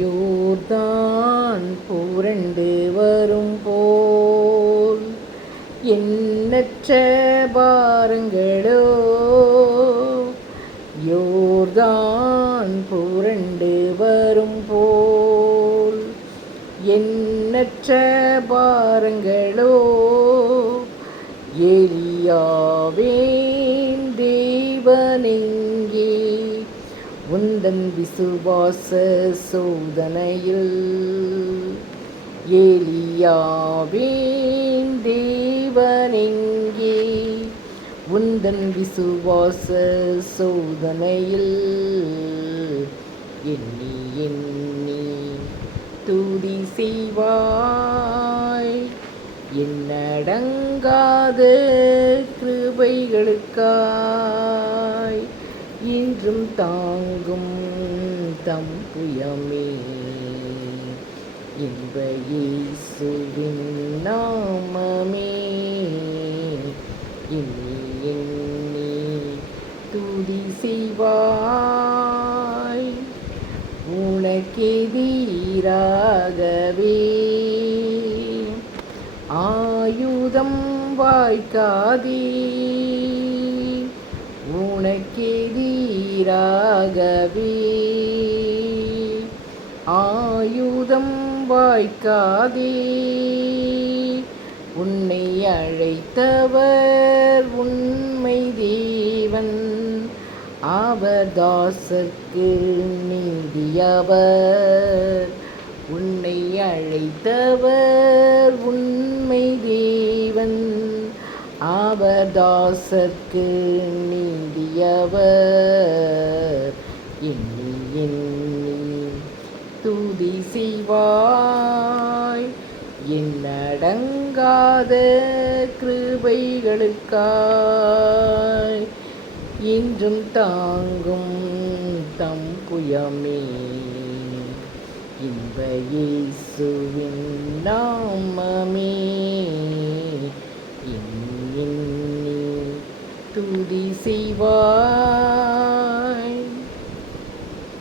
யோர்தான் புரண்டு வரும் போல் எண்ணற்ற பாரங்களோ யோர்தான் புரண்டு வரும் போல் எண்ணற்ற பாரங்களோ எலியாவின் தேவனெங்கே உந்தன் விசுவாச சோதனையில் எலியாவின் தேவனெங்கே உந்தன் விசுவாச சோதனையில் எண்ணி எண்ணி துதி செய்வாய் எண்ணடங்காத கிருபைகளுக்காய் இன்றும் தாங்கும் தம் புயமே இன்ப இயேசுவின் நாமமே எண்ணி எண்ணி துதி செய்வாய் உனக்கெதிராகவே ஆயுதம் வாய்க்காதே உனக்கெதிராகவே ஆயுதம் வாய்க்காதே உன்னை அழைத்தவர் உண்மை தேவன் அவர் தாசர்க்கு நீதியவர் உன்னை அழைத்தவர் உண்மை தேவன் அவர் தாசர்க்கு நீதியவர் எண்ணி எண்ணி துதி செய்வாய் எண்ணடங்காத கிருபைகளுக்காய் இன்றும் தாங்கும் தம் புயமே இன்ப இயேசுவின் நாமமே எண்ணி துதி செய்வாய்.